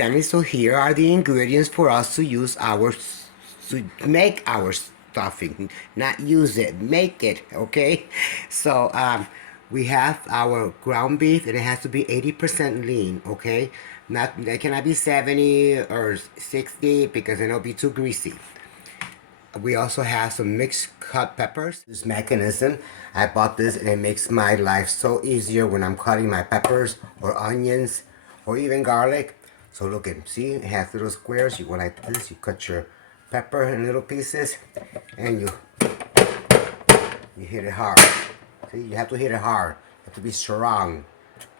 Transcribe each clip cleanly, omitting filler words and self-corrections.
Sammy. So here are the ingredients for us to use to make our stuffing. Not use it, make it, okay? So we have our ground beef and it has to be 80% lean, okay? Not, it cannot be 70 or 60 because it'll be too greasy. We also have some mixed cut peppers. This mechanism, I bought this and it makes my life so easier when I'm cutting my peppers or onions or even garlic. So look at, see, it has little squares. You go like this, you cut your pepper in little pieces and you hit it hard. See, you have to hit it hard. You have to be strong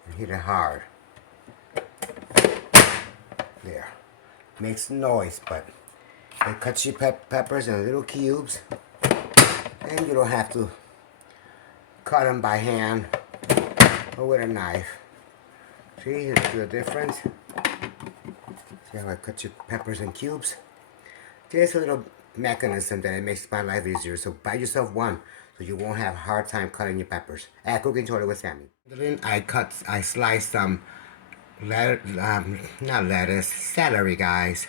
and hit it hard. There. Makes noise, but they cut your peppers in little cubes, and you don't have to cut them by hand or with a knife. See, you see the difference? See how I cut your peppers in cubes? There's a little mechanism that it makes my life easier. So buy yourself one, so you won't have a hard time cutting your peppers. At Cooking Toilet with Sammy. I sliced some not lettuce, celery, guys.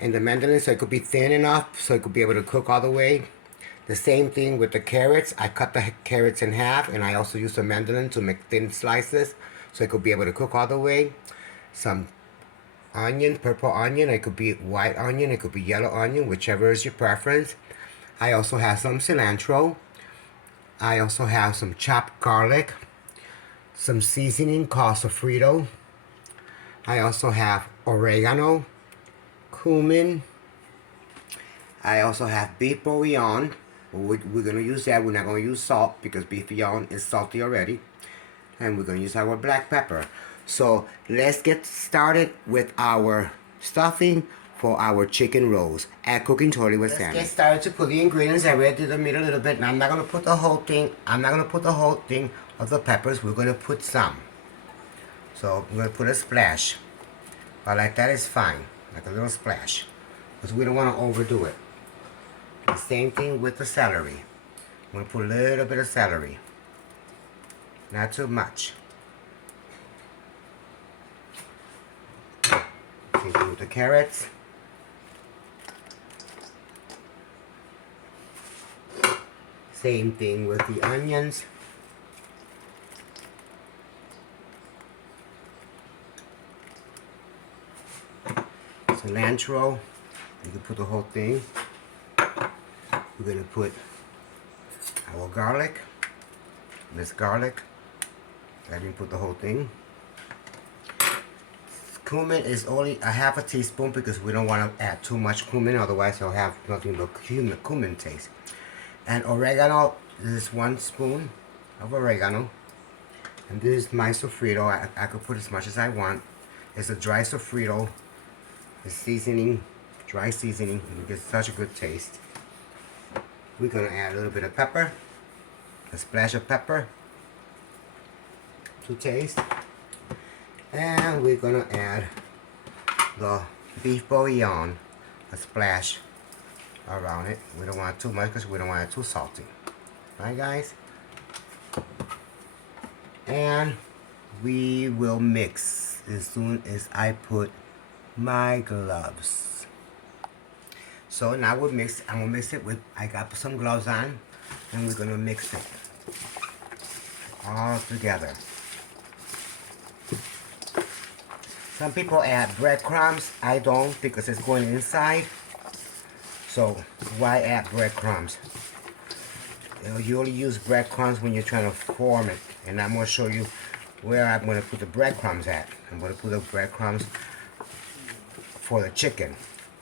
And the mandolin, so it could be thin enough so it could be able to cook all the way. The same thing with the carrots. I cut the carrots in half and I also use the mandolin to make thin slices so it could be able to cook all the way. Some onion, purple onion, it could be white onion, it could be yellow onion, whichever is your preference. I also have some cilantro. I also have some chopped garlic, some seasoning called sofrito. I also have oregano, cumin. I also have beef bouillon. We're going to use that. We're not going to use salt because beef bouillon is salty already. And we're going to use our black pepper. So let's get started with our stuffing for our chicken rolls at Cooking Totally with Sammy. Let's get started to put the ingredients. I read through the meat a little bit. Now I'm not going to put the whole thing. I'm not going to put the whole thing of the peppers. We're going to put some. So I'm going to put a splash. But like that is fine. Like a little splash. Because we don't want to overdo it. The same thing with the celery. I'm going to put a little bit of celery. Not too much. Same thing with the carrots. Same thing with the onions. Cilantro. You can put the whole thing. We're going to put our garlic. This garlic. I didn't put the whole thing. Cumin is only a half a teaspoon because we don't want to add too much cumin, otherwise you'll have nothing but cumin taste. And oregano, this is 1 spoon of oregano. And this is my sofrito. I could put as much as I want. It's a dry sofrito. It's seasoning, dry seasoning. You get such a good taste. We're going to add a little bit of pepper. A splash of pepper to taste. And we're going to add the beef bouillon, a splash around it. We don't want too much because we don't want it too salty. Right, guys? And we will mix as soon as I put my gloves. So now we'll mix. I'm going to mix it with, I got some gloves on, and we're going to mix it all together. Some people add breadcrumbs. I don't because it's going inside. So why add breadcrumbs? You only use breadcrumbs when you're trying to form it. And I'm going to show you where I'm going to put the breadcrumbs at. I'm going to put the breadcrumbs for the chicken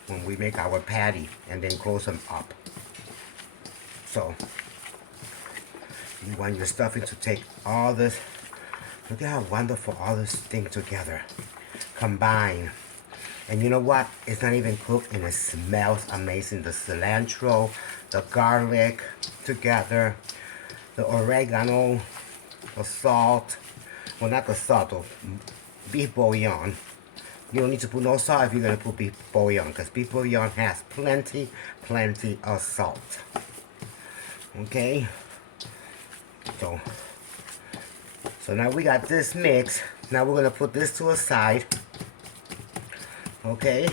when we make our patty and then close them up. So you want your stuffing to take all this. Look at how wonderful all this thing together. Combine. And you know what? It's not even cooked and it smells amazing. The cilantro, the garlic together, the oregano, the salt. Well, not the salt, the beef bouillon. You don't need to put no salt if you're going to put beef bouillon because beef bouillon has plenty of salt. Okay? So now we got this mix. Now we're going to put this to a side. Okay,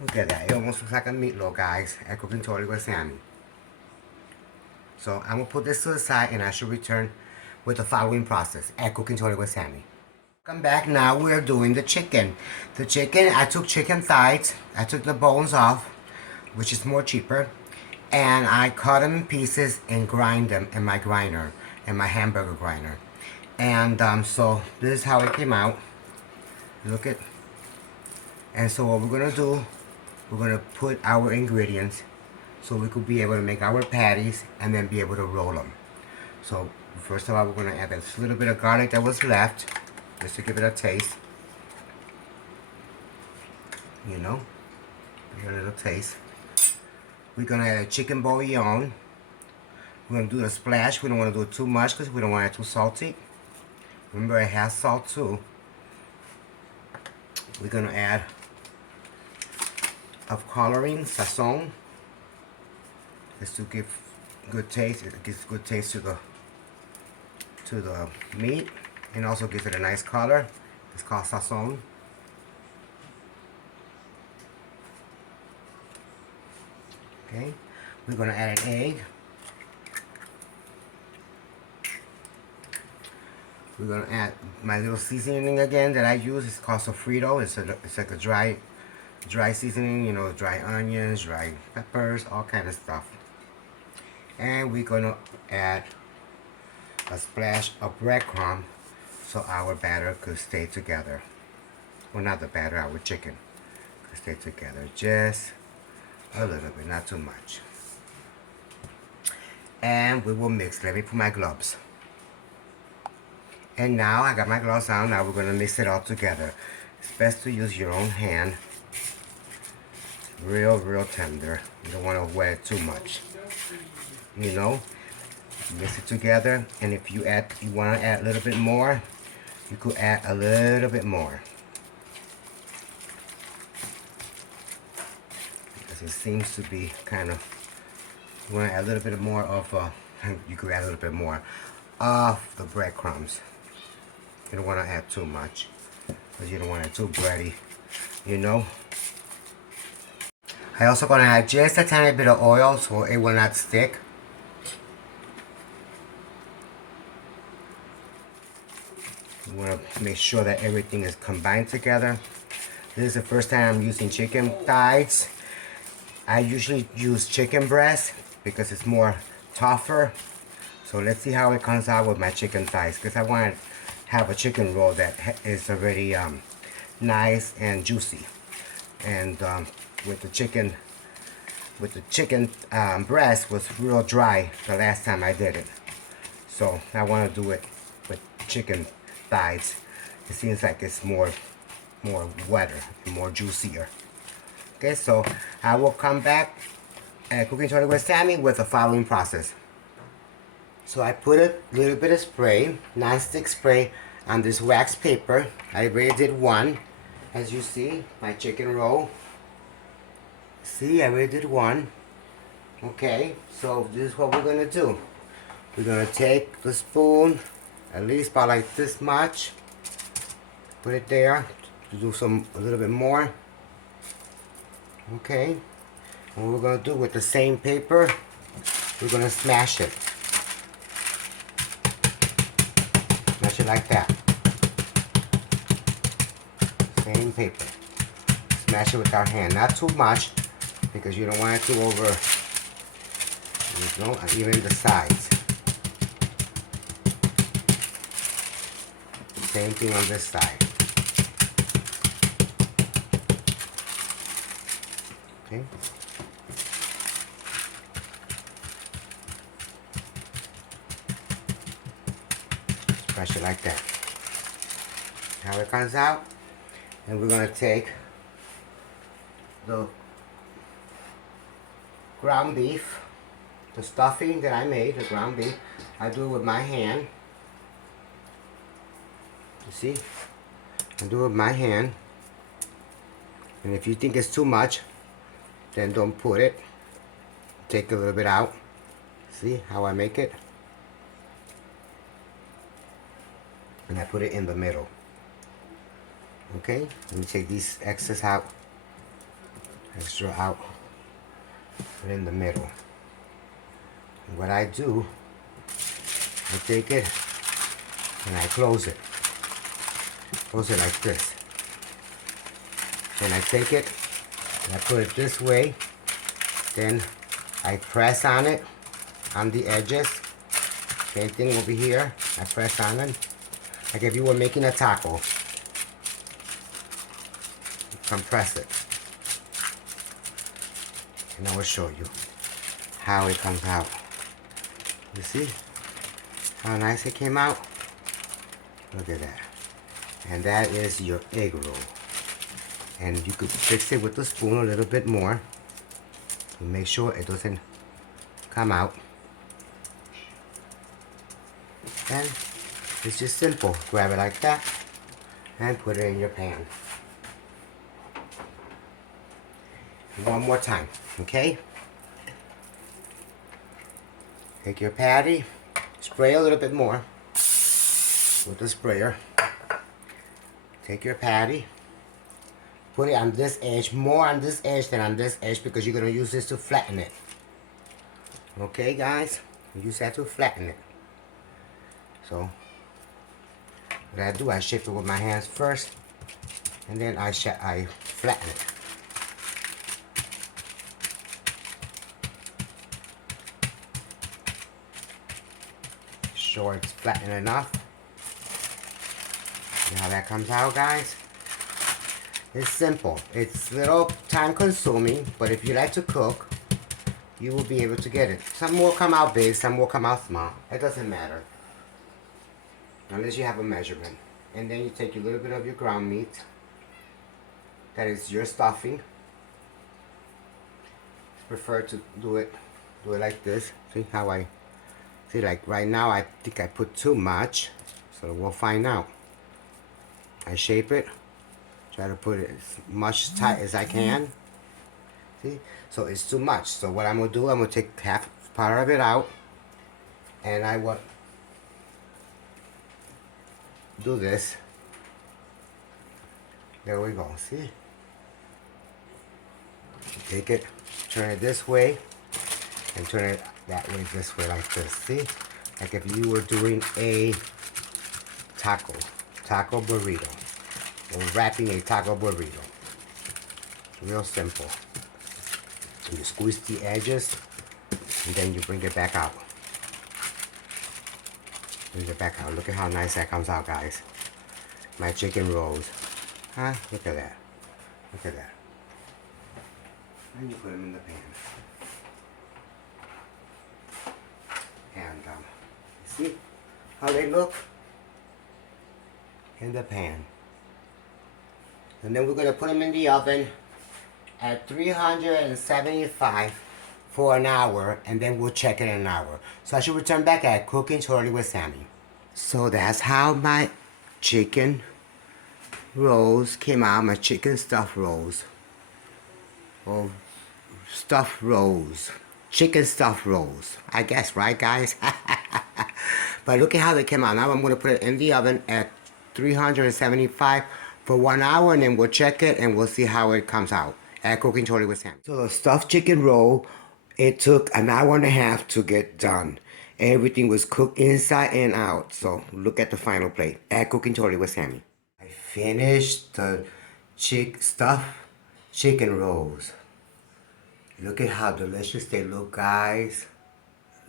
look at that. It almost looks like a meatloaf, guys, at Cooking Totally with Sammy. So I'm gonna put this to the side and I should return with the following process at Cooking Totally with Sammy. Come back now, we're doing the chicken. The chicken, I took chicken thighs, I took the bones off, which is more cheaper, and I cut them in pieces and grind them in my grinder, in my hamburger grinder. And so this is how it came out. Look at, and so what we're gonna do, we're gonna put our ingredients so we could be able to make our patties and then be able to roll them. So first of all, we're gonna add this little bit of garlic that was left, just to give it a taste. You know, a little taste. We're gonna add a chicken bouillon. We're gonna do the splash. We don't want to do it too much because we don't want it too salty. Remember, it has salt too. We're gonna add of coloring, sazon. Just to give good taste. It gives good taste to the meat, and also gives it a nice color. It's called sazon. Okay, we're gonna add an egg. We're gonna add my little seasoning again that I use. It's called sofrito. It's like a dry seasoning. You know, dry onions, dry peppers, all kind of stuff. And we're gonna add a splash of breadcrumb so our batter could stay together. Well, not the batter, our chicken could stay together. Just a little bit, not too much. And we will mix. Let me put my gloves. And now I got my gloves on. Now we're gonna mix it all together. It's best to use your own hand. Real tender. You don't want to wet it too much. You know, mix it together. And if you want to add a little bit more, you could add a little bit more. Because it seems to be kind of, you want to add a little bit more of, you could add a little bit more of the breadcrumbs. You don't want to add too much, because you don't want it too bready, you know. I also going to add just a tiny bit of oil so it will not stick. You want to make sure that everything is combined together. This is the first time I'm using chicken thighs. I usually use chicken breast because it's more tougher. So let's see how it comes out with my chicken thighs, because I want to have a chicken roll that is already nice and juicy. And with the chicken breast was real dry the last time I did it. So I want to do it with chicken thighs. It seems like it's more wetter and more juicier. Okay, so I will come back at Cooking Totally with Sammy with the following process. So I put a little bit of spray, non-stick spray, on this wax paper. I already did one, as you see, my chicken roll. See, I already did one. Okay, so this is what we're gonna do. We're gonna take the spoon, at least about like this much, put it there to do a little bit more. Okay, and what we're gonna do with the same paper, we're gonna smash it. Smash it like that. Same paper. Smash it with our hand, not too much, because you don't want it to over, you know, even the sides. Same thing on this side. Okay. Smash it like that. How it comes out. And we're going to take the ground beef, the stuffing that I made, the ground beef. I do it with my hand. You see? I do it with my hand. And if you think it's too much, then don't put it. Take a little bit out. See how I make it? And I put it in the middle. Okay, let me take these excess out. extra out, put it in the middle. And what I do, I take it and I close it. Close it like this. Then I take it and I put it this way. Then I press on it, on the edges. Same thing over here. I press on it. Like if you were making a taco. Compress it. And I will show you how it comes out. You see how nice it came out? Look at that. And that is your egg roll. And you could fix it with a spoon a little bit more to make sure it doesn't come out. And it's just simple. Grab it like that and put it in your pan. One more time, okay? Take your patty, spray a little bit more with the sprayer. Take your patty, put it on this edge, more on this edge than on this edge because you're gonna use this to flatten it. Okay, guys? Use that to flatten it. So, what I do, I shape it with my hands first, and then I flatten it. Sure it's flattened enough. See how that comes out, guys? It's simple. It's a little time consuming, but if you like to cook, you will be able to get it. Some will come out big, some will come out small. It doesn't matter. Unless you have a measurement. And then you take a little bit of your ground meat. That is your stuffing. Prefer to do it like this. See how I see, like right now I think I put too much, so we'll find out. I shape it, try to put it as much tight as I can. See, so it's too much. So what I'm gonna do, I'm gonna take half part of it out, and I will do this. There we go. See, take it, turn it this way, and turn it that way, this way, like this. See, like if you were doing a taco burrito, or wrapping a taco burrito. It's real simple. And you squeeze the edges, and then you bring it back out. Bring it back out. Look at how nice that comes out, guys. My chicken rolls. Huh? Look at that. Look at that. And you put them in the pan. And see how they look in the pan. And then we're going to put them in the oven at 375 for an hour, and then we'll check it in an hour. So I should return back at Cooking Shortly with Sammy. So that's how my chicken rolls came out, my chicken stuffed rolls. Or stuffed rolls. Chicken stuffed rolls. I guess, right, guys? But look at how they came out. Now I'm going to put it in the oven at 375 for 1 hour, and then we'll check it and we'll see how it comes out at Cooking Shortly with Sammy. So the stuffed chicken roll, it took an hour and a half to get done. Everything was cooked inside and out. So look at the final plate at Cooking Shortly with Sammy. I finished the stuffed chicken rolls. Look at how delicious they look, guys.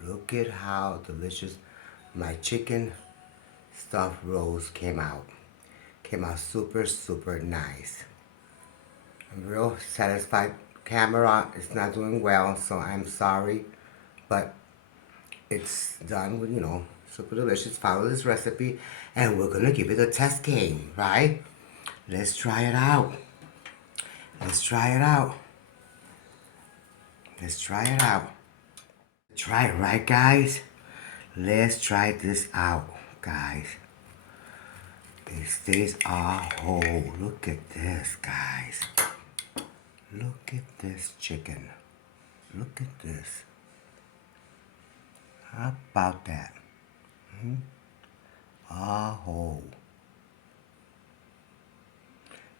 Look at how delicious my chicken stuffed rolls came out. Came out super, super nice. I'm real satisfied. Camera is not doing well, so I'm sorry. But it's done with, super delicious. Follow this recipe, and we're going to give it a test game, right? Let's try it out. Let's try it out. Let's try it out. Try it, right, guys? Let's try this out, guys. It stays all whole. Look at this, guys. Look at this chicken. Look at this. How about that? All whole.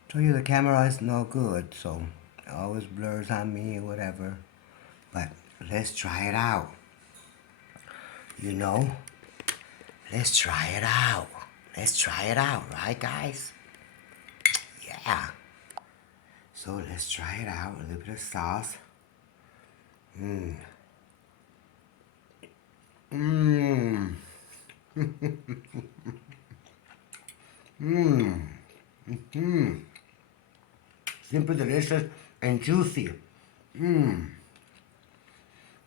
Told you the camera is no good, so It always blurs on me or whatever. But let's try it out. You know, let's try it out. Let's try it out, right, guys? Yeah. So let's try it out. A little bit of sauce. Mmm. Mmm. Mmm. Mmm. Simple, delicious, and juicy. Mmm.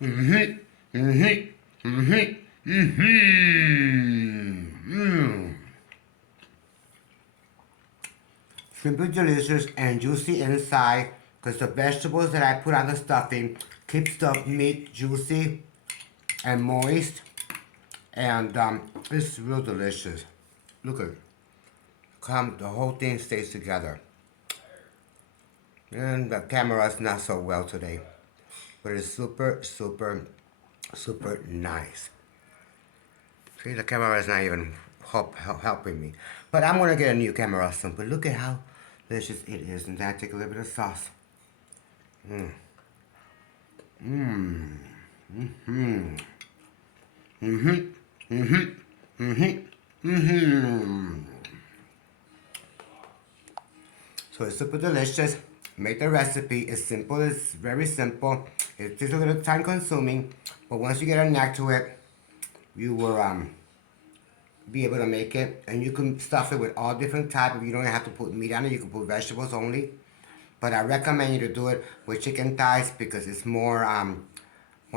Mm-hmm. Mm-hmm. Mm-hmm. Mm-hmm. Mmm. Simple, delicious, and juicy inside because the vegetables that I put on the stuffing keeps the meat juicy and moist, and it's real delicious. Look at it. The whole thing stays together. And the camera's not so well today, but it's super, super, super nice. See, the camera is not even helping me. But I'm gonna get a new camera soon. But look at how delicious it is. And then I take a little bit of sauce. Mmm. Mmm. Mm-hmm. Mm-hmm. Mm-hmm. Mm-hmm. Mm-hmm. So it's super delicious. Make the recipe. It's simple. It's very simple. It is a little time consuming, but once you get a knack to it, you will be able to make it. And you can stuff it with all different types. You don't have to put meat on it. You can put vegetables only. But I recommend you to do it with chicken thighs because it's more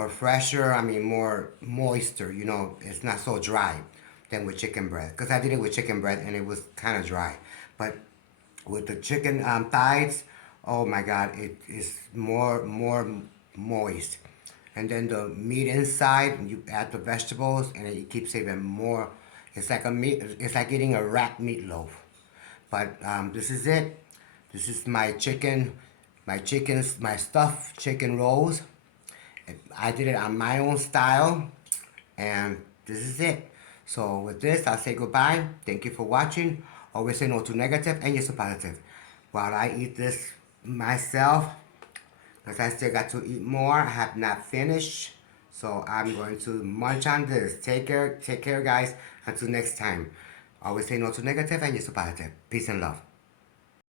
fresher. I mean, more moister. You know, it's not so dry than with chicken breast. Because I did it with chicken breast and it was kind of dry. But with the chicken thighs, oh my God, it is more moist. And then the meat inside, you add the vegetables, and it keeps even more. It's like a meat. It's like eating a wrapped meatloaf. But this is it. This is my chicken, my stuffed chicken rolls. I did it on my own style, and this is it. So with this, I'll say goodbye. Thank you for watching. Always say no to negative and yes to positive. While I eat this myself, because I still got to eat more, I have not finished. So I'm going to munch on this. Take care, guys. Until next time. Always say no to negative and yes to positive. Peace and love.